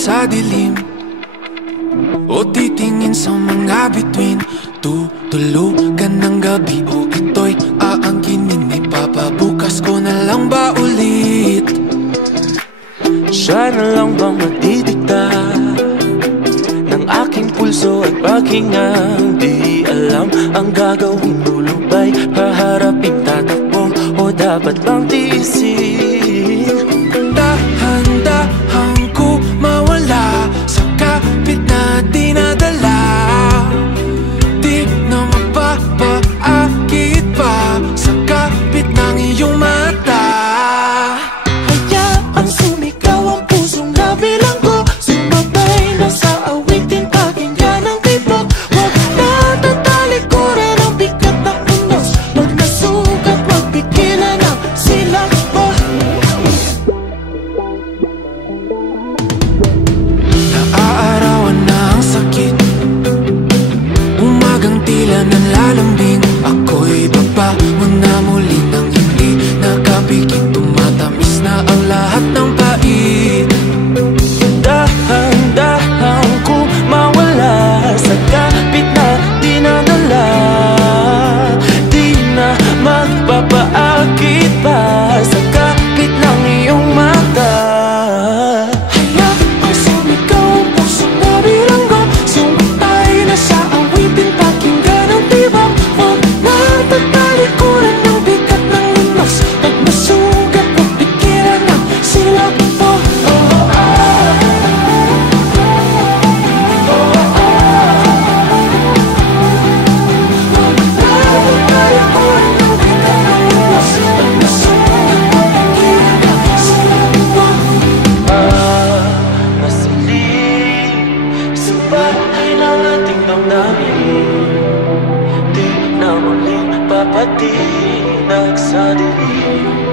sa dilim o titingin sa mga bituin. Tutulugan ng gabi o ito'y aangkinin. Ipapabukas ko na lang ba ulit? Siya na lang bang magdidikta ng aking pulso at paghingang? Di alam ang gagawin, lulubay, haharapin, tatakbo o dapat bang tiisin? Dahan-dahan ko mawala sa kapit na dinadala. Di na mapapaakit pa sa kapit ng iyong mata. Hayaang sumigaw ang pusong nabilang ko, sumabay na sa awitin, pakinggan ang tibok. Huwag na tatalikuran ang bigat ng unos. Pag nasugat, magpigilan ang silang mo. Naaarawan na ang sakit, umagang tila nanlalambing. Ako'y babangon na muli nang hindi nakapikit. Tumatamis na ang lahat ng pait. Dahan-dahan ko mawala sa kapit na dinadala. Di na magpapaakit pa sa kapit ng iyong mata. Hayaang sumigaw ang pusong nabilanggo, sumatay na sa awitin, pakinggan ang tibok. Huwag na tatalikuran ng bigat ng lunos. Pag nasugat, magpigilan ang silak mo. Masilim sa bahay ng ating damdamin, di na muling papatinag sa dilim.